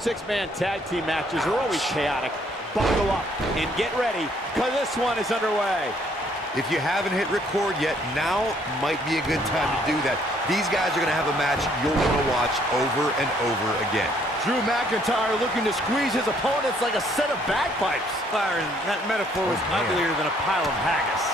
Six-man tag team matches are always chaotic. Buckle up and get ready, because this one is underway. If you haven't hit record yet, now might be a good time to do that. These guys are going to have a match you'll want to watch over and over again. Drew McIntyre looking to squeeze his opponents like a set of bagpipes. Byron, that metaphor was uglier than a pile of haggis.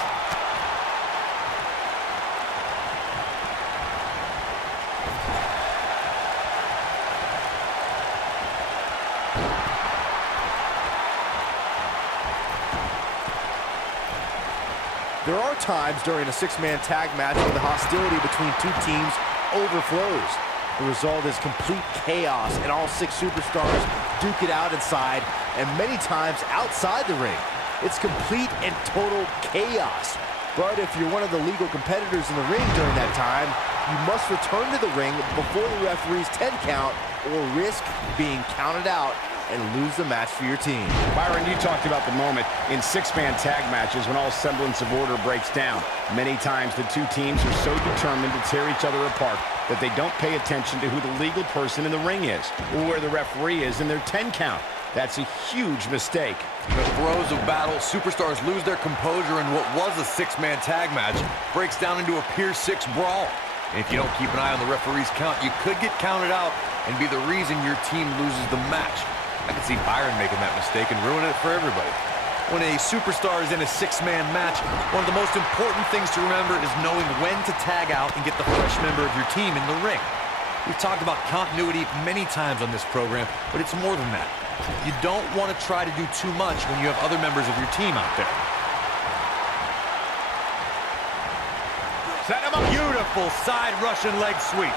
There are times during a six-man tag match where the hostility between two teams overflows. The result is complete chaos, and all six superstars duke it out inside and many times outside the ring. It's complete and total chaos. But if you're one of the legal competitors in the ring during that time, you must return to the ring before the referee's 10 count or risk being counted out and lose the match for your team. Byron, you talked about the moment in six-man tag matches when all semblance of order breaks down. Many times the two teams are so determined to tear each other apart that they don't pay attention to who the legal person in the ring is or where the referee is in their 10 count. That's a huge mistake. In the throes of battle, superstars lose their composure, and what was a six-man tag match breaks down into a Pier 6 brawl. And if you don't keep an eye on the referee's count, you could get counted out and be the reason your team loses the match. I can see Byron making that mistake and ruining it for everybody. When a superstar is in a six-man match, one of the most important things to remember is knowing when to tag out and get the fresh member of your team in the ring. We've talked about continuity many times on this program, but it's more than that. You don't want to try to do too much when you have other members of your team out there. Set him up. Beautiful side Russian leg sweep.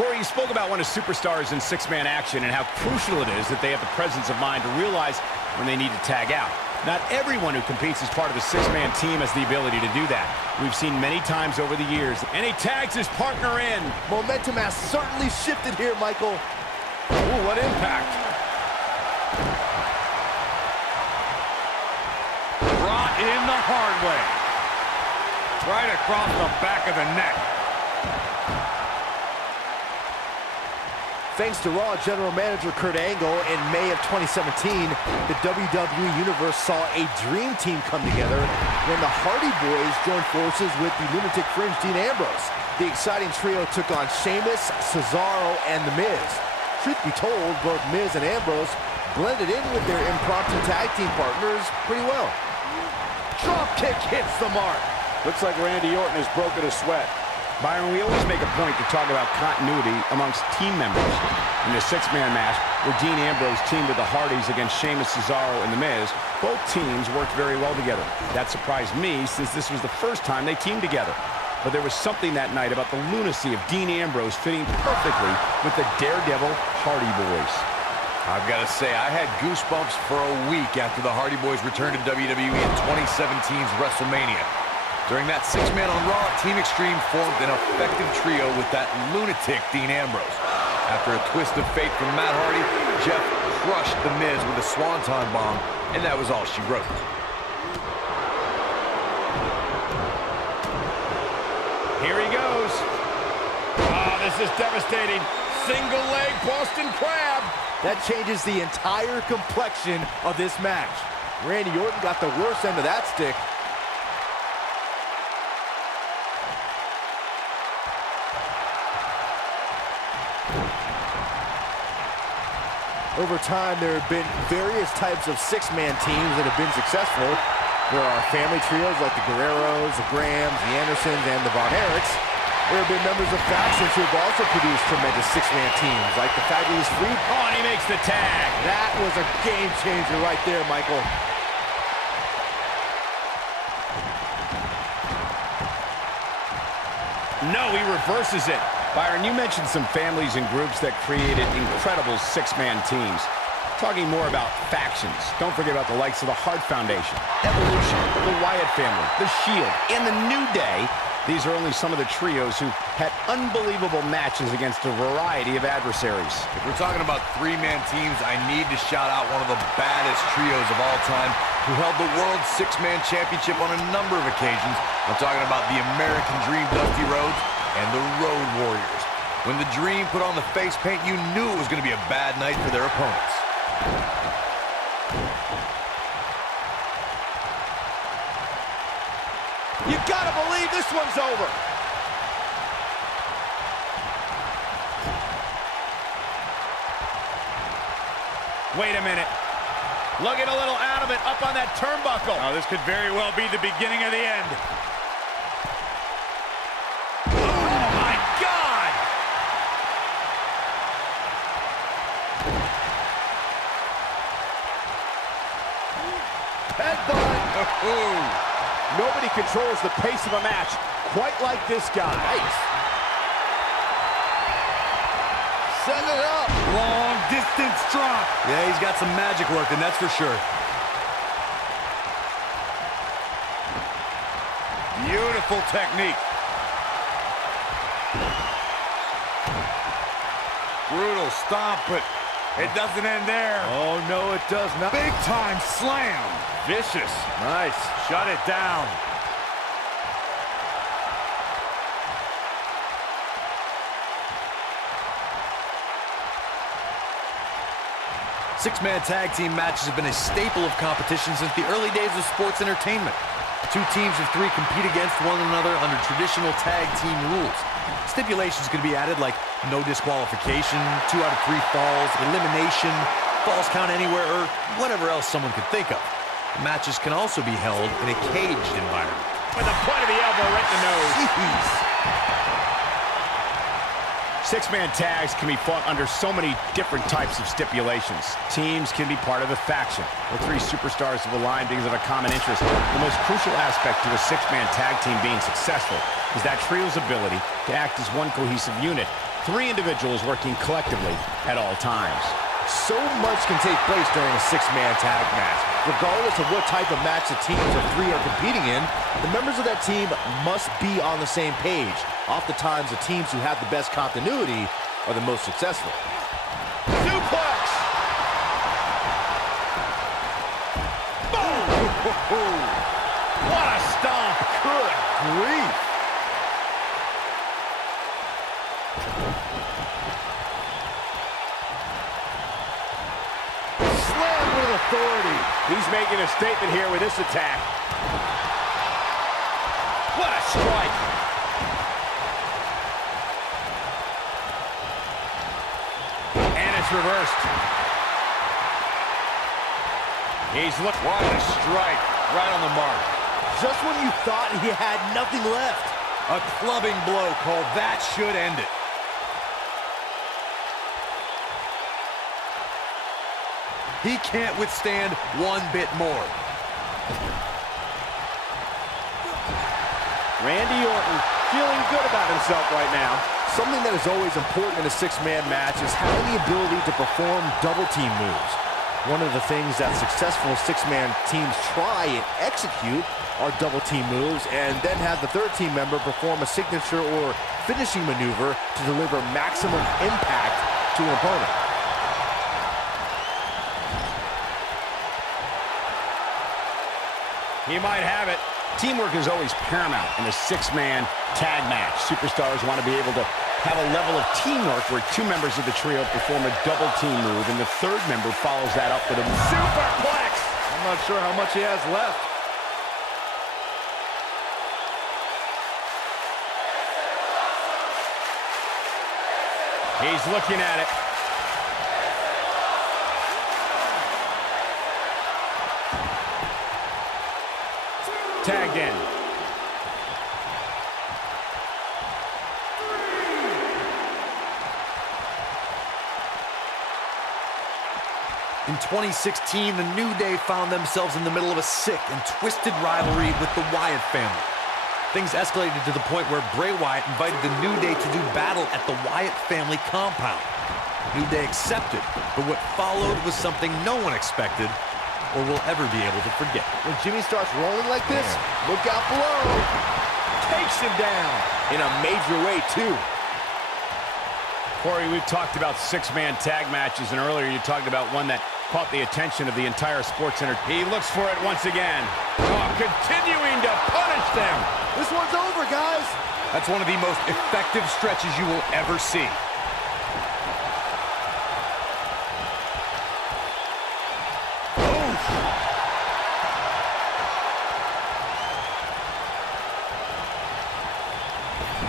Corey, you spoke about when a superstar is in six-man action and how crucial it is that they have the presence of mind to realize when they need to tag out. Not everyone who competes as part of a six-man team has the ability to do that. We've seen many times over the years, and he tags his partner in. Momentum has certainly shifted here, Michael. Ooh, what impact. Brought in the hard way. Right across the back of the neck. Thanks to Raw General Manager Kurt Angle, in May of 2017, the WWE Universe saw a dream team come together when the Hardy Boys joined forces with the Lunatic Fringe Dean Ambrose. The exciting trio took on Sheamus, Cesaro, and The Miz. Truth be told, both Miz and Ambrose blended in with their impromptu tag team partners pretty well. Drop kick hits the mark. Looks like Randy Orton has broken a sweat. Byron, we always make a point to talk about continuity amongst team members. In the six-man match, where Dean Ambrose teamed with the Hardys against Sheamus, Cesaro, and The Miz, both teams worked very well together. That surprised me, since this was the first time they teamed together. But there was something that night about the lunacy of Dean Ambrose fitting perfectly with the Daredevil Hardy Boys. I've got to say, I had goosebumps for a week after the Hardy Boys returned to WWE in 2017's WrestleMania. During that six-man on Raw, Team Extreme formed an effective trio with that lunatic Dean Ambrose. After a twist of fate from Matt Hardy, Jeff crushed The Miz with a swanton bomb, and that was all she wrote. Here he goes. Oh, this is devastating. Single leg Boston Crab. That changes the entire complexion of this match. Randy Orton got the worst end of that stick. Over time, there have been various types of six-man teams that have been successful. There are family trios like the Guerreros, the Grahams, the Andersons, and the Von Erichs. There have been members of factions who have also produced tremendous six-man teams, like the Fabulous Freak. Oh, and he makes the tag. That was a game-changer right there, Michael. No, he reverses it. Byron, you mentioned some families and groups that created incredible six-man teams. Talking more about factions, don't forget about the likes of the Hart Foundation, Evolution, the Wyatt family, the Shield, and the New Day. These are only some of the trios who had unbelievable matches against a variety of adversaries. If we're talking about three-man teams, I need to shout out one of the baddest trios of all time who held the World Six-Man Championship on a number of occasions. I'm talking about the American Dream Dusty Rhodes and the Road Warriors. When the Dream put on the face paint, you knew it was going to be a bad night for their opponents. You gotta believe this one's over. Wait a minute. Looking a little out of it, up on that turnbuckle. Oh, this could very well be the beginning of the end. Oh, my God! Headbutt. Nobody controls the pace of a match quite like this guy. Nice. Set it up. Long distance drop. Yeah, he's got some magic working, that's for sure. Beautiful technique. Brutal stomp, but it doesn't end there. Oh, no, it does not. Big time slam. Vicious. Nice. Shut it down. Six-man tag team matches have been a staple of competition since the early days of sports entertainment. Two teams of three compete against one another under traditional tag team rules. Stipulations could be added like no disqualification, 2 out of 3 falls, elimination, falls count anywhere, or whatever else someone could think of. Matches can also be held in a caged environment. With the point of the elbow right in the nose. Jeez. Six-man tags can be fought under so many different types of stipulations. Teams can be part of a faction, where 3 superstars have aligned because of a common interest. The most crucial aspect to a six-man tag team being successful is that trio's ability to act as one cohesive unit, 3 individuals working collectively at all times. So much can take place during a six-man tag match. Regardless of what type of match the teams of 3 are competing in, the members of that team must be on the same page. Oftentimes, the teams who have the best continuity are the most successful. Suplex. Boom. What a stomp. Good grief. Slam with authority. He's making a statement here with this attack. What a strike. And it's reversed. He's looking. What a strike. Right on the mark. Just when you thought he had nothing left. A clubbing blow called that should end it. He can't withstand one bit more. Randy Orton feeling good about himself right now. Something that is always important in a six-man match is having the ability to perform double team moves. One of the things that successful six-man teams try and execute are double team moves, and then have the third team member perform a signature or finishing maneuver to deliver maximum impact to an opponent. He might have it. Teamwork is always paramount in a six-man tag match. Superstars want to be able to have a level of teamwork where 2 members of the trio perform a double team move, and the third member follows that up with a superplex. I'm not sure how much he has left. He's looking at it. Tagged in. In 2016, the New Day found themselves in the middle of a sick and twisted rivalry with the Wyatt family. Things escalated to the point where Bray Wyatt invited the New Day to do battle at the Wyatt family compound. New Day accepted, but what followed was something no one expected or will ever be able to forget. When Jimmy starts rolling like this, look out below. Takes him down in a major way, too. Corey, we've talked about six-man tag matches, and earlier you talked about one that caught the attention of the entire sports center. He looks for it once again. Oh, continuing to punish them. This one's over, guys. That's one of the most effective stretches you will ever see.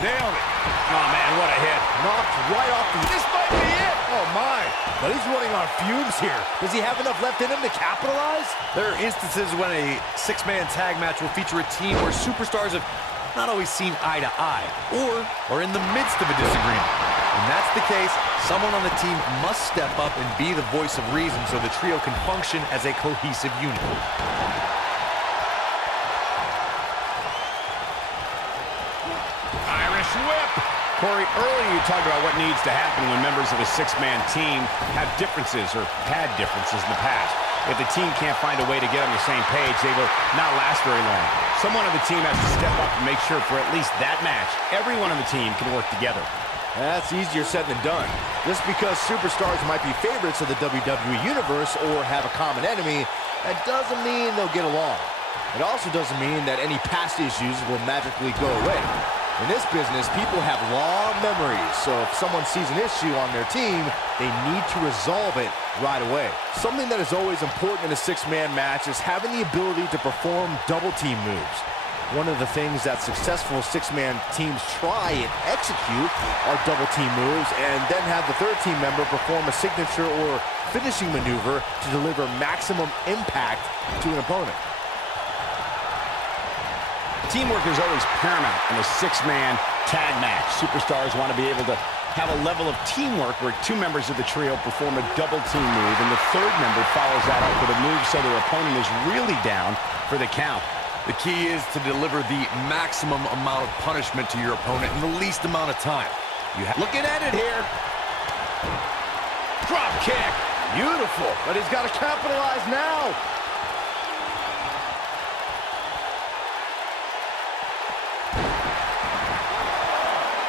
Nailed it. Oh, man, what a hit. Knocked right off the... This might be it. Oh, my. But he's running on fumes here. Does he have enough left in him to capitalize? There are instances when a six-man tag match will feature a team where superstars have not always seen eye to eye or are in the midst of a disagreement. When that's the case, someone on the team must step up and be the voice of reason so the trio can function as a cohesive unit. Irish whip. Corey, earlier you talked about what needs to happen when members of a six-man team have differences or had differences in the past. If the team can't find a way to get on the same page, they will not last very long. Someone on the team has to step up and make sure for at least that match, everyone on the team can work together. That's easier said than done. Just because superstars might be favorites of the WWE Universe or have a common enemy, that doesn't mean they'll get along. It also doesn't mean that any past issues will magically go away. In this business, people have long memories, so if someone sees an issue on their team, they need to resolve it right away. Something that is always important in a six-man match is having the ability to perform double-team moves. One of the things that successful six-man teams try and execute are double-team moves, and then have the third team member perform a signature or finishing maneuver to deliver maximum impact to an opponent. Teamwork is always paramount in a six-man tag match. Superstars want to be able to have a level of teamwork where two members of the trio perform a double-team move, and the third member follows that up with a move so their opponent is really down for the count. The key is to deliver the maximum amount of punishment to your opponent in the least amount of time. Looking at it here. Drop kick. Beautiful, but he's got to capitalize now.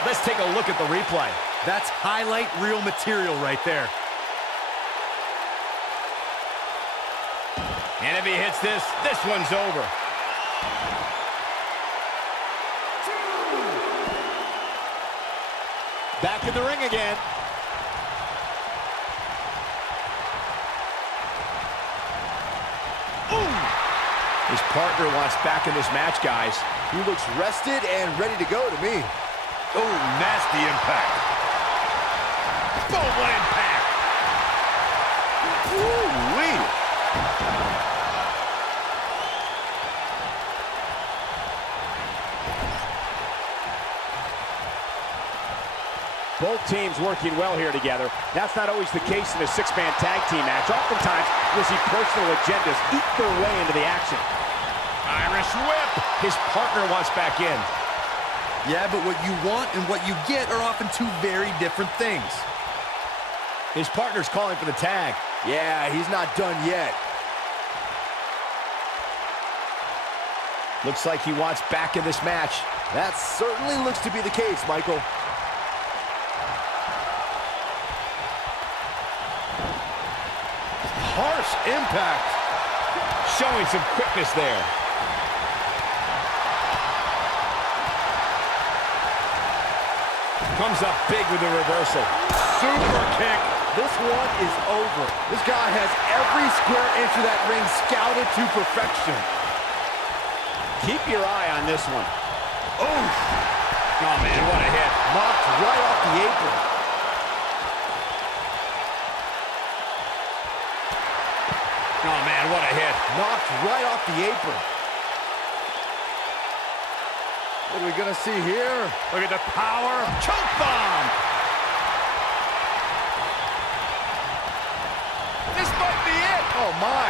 Let's take a look at the replay. That's highlight reel material right there. And if he hits this, this one's over. Back in the ring again. Ooh. His partner wants back in this match, guys. He looks rested and ready to go to me. Oh, nasty impact. Boom, what impact. Woo-wee. Both teams working well here together. That's not always the case in a six-man tag team match. Oftentimes, you'll see personal agendas eat their way into the action. Irish whip. His partner wants back in. Yeah, but what you want and what you get are often two very different things. His partner's calling for the tag. Yeah, he's not done yet. Looks like he wants back in this match. That certainly looks to be the case, Michael. Harsh impact. Showing some quickness there. Comes up big with the reversal. Super kick. This one is over. This guy has every square inch of that ring scouted to perfection. Keep your eye on this one. Oh, man, what a hit. Knocked right off the apron. Oh, man, what a hit. Knocked right off the apron. What are we going to see here? Look at the power. Choke bomb. This might be it. Oh, my.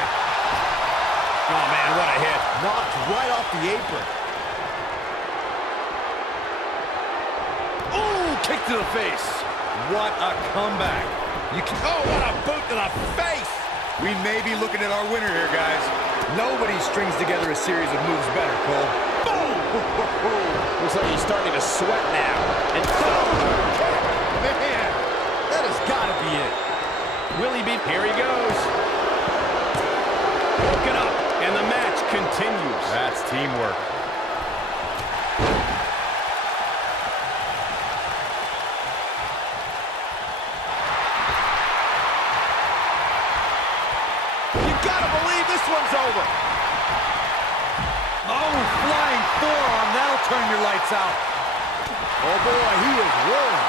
Oh, man, what a hit. Knocked right off the apron. Ooh, kick to the face. What a comeback. Oh, what a boot to the face. We may be looking at our winner here, guys. Nobody strings together a series of moves better, Cole. Boom! Looks like he's starting to sweat now. And boom! Man, that has got to be it. Will he be? Here he goes. broken up, and the match continues. That's teamwork. You gotta believe this one's over. Oh, flying forearm. That'll turn your lights out. Oh boy, he is rolling.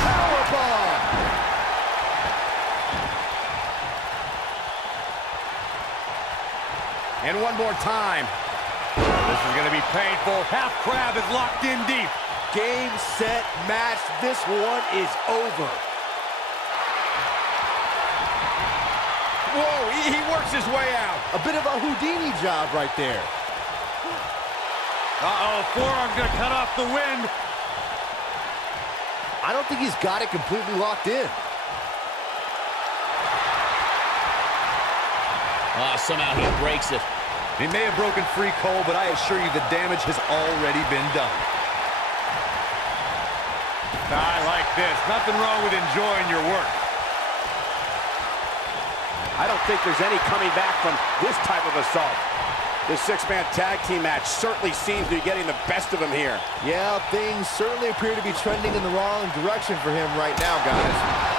Powerbomb. And one more time. This is going to be painful. Half crab is locked in deep. Game, set, match. This one is over. Whoa, he works his way out. A bit of a Houdini job right there. Uh-oh, forearm gonna cut off the wind. I don't think he's got it completely locked in. Somehow he breaks it. He may have broken free, Cole, but I assure you the damage has already been done. I like this. Nothing wrong with enjoying your work. I don't think there's any coming back from this type of assault. This six-man tag team match certainly seems to be getting the best of him here. Yeah, things certainly appear to be trending in the wrong direction for him right now, guys.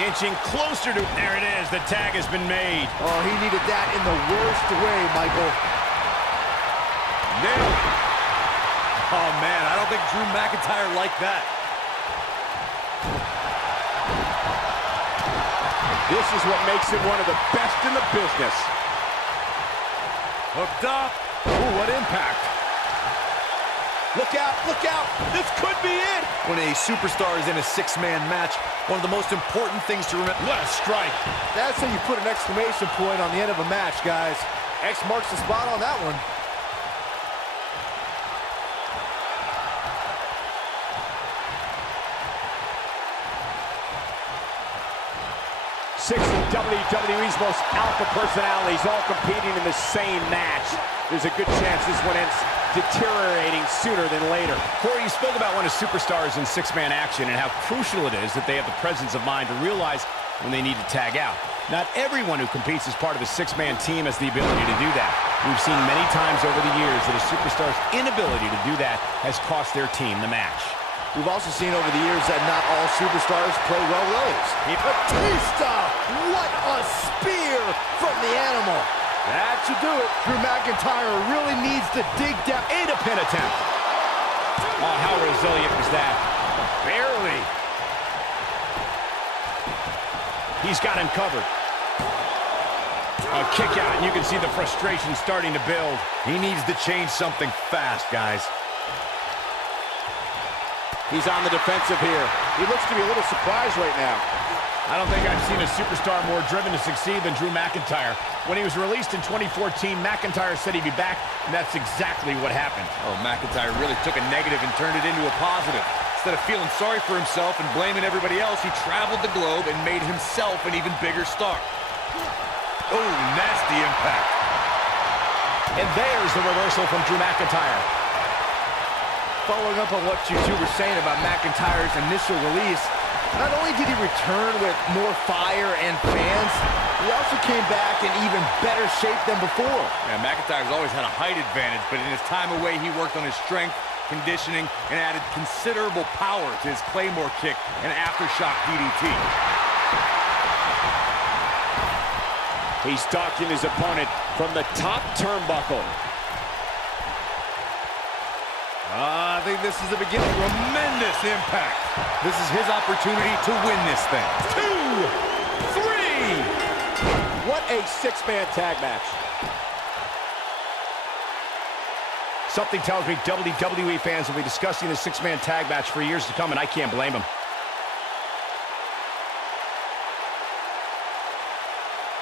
Inching closer to... There it is. The tag has been made. Oh, he needed that in the worst way, Michael. Nailed it. Oh, man, I don't think Drew McIntyre liked that. This is what makes him one of the best in the business. Hooked up. Ooh, what impact. Look out, look out. This could be it. When a superstar is in a six-man match, one of the most important things to remember... What a strike. That's how you put an exclamation point on the end of a match, guys. X marks the spot on that one. 6 of WWE's most alpha personalities all competing in the same match. There's a good chance this one ends deteriorating sooner than later. Corey, you spoke about when a superstar is in six-man action and how crucial it is that they have the presence of mind to realize when they need to tag out. Not everyone who competes as part of a six-man team has the ability to do that. We've seen many times over the years that a superstar's inability to do that has cost their team the match. We've also seen over the years that not all superstars play well roles. Batista! What a spear from the animal! That should do it. Drew McIntyre really needs to dig down. And a pin attempt. Oh, how resilient was that? Barely. He's got him covered. A kick out, and you can see the frustration starting to build. He needs to change something fast, guys. He's on the defensive here. He looks to be a little surprised right now. I don't think I've seen a superstar more driven to succeed than Drew McIntyre. When he was released in 2014, McIntyre said he'd be back, and that's exactly what happened. Oh, McIntyre really took a negative and turned it into a positive. Instead of feeling sorry for himself and blaming everybody else, he traveled the globe and made himself an even bigger star. Oh, nasty impact. And there's the reversal from Drew McIntyre. Following up on what you two were saying about McIntyre's initial release, not only did he return with more fire and fans, he also came back in even better shape than before. Yeah, McIntyre's always had a height advantage, but in his time away, he worked on his strength, conditioning, and added considerable power to his Claymore kick and aftershock DDT. He's stalking his opponent from the top turnbuckle. I think this is the beginning. Tremendous impact. This is his opportunity to win this thing. 2, 3. What a six-man tag match. Something tells me WWE fans will be discussing this six-man tag match for years to come, and I can't blame them.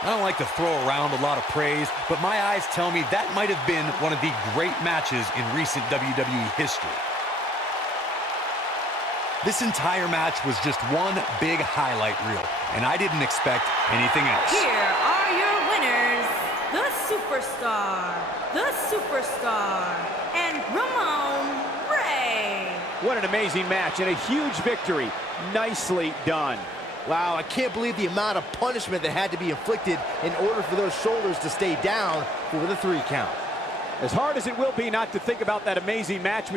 I don't like to throw around a lot of praise, but my eyes tell me that might have been one of the great matches in recent WWE history. This entire match was just one big highlight reel, and I didn't expect anything else. Here are your winners, the Superstar, and Ramon Ray. What an amazing match and a huge victory. Nicely done. Wow, I can't believe the amount of punishment that had to be inflicted in order for those shoulders to stay down for the 3 count. As hard as it will be not to think about that amazing match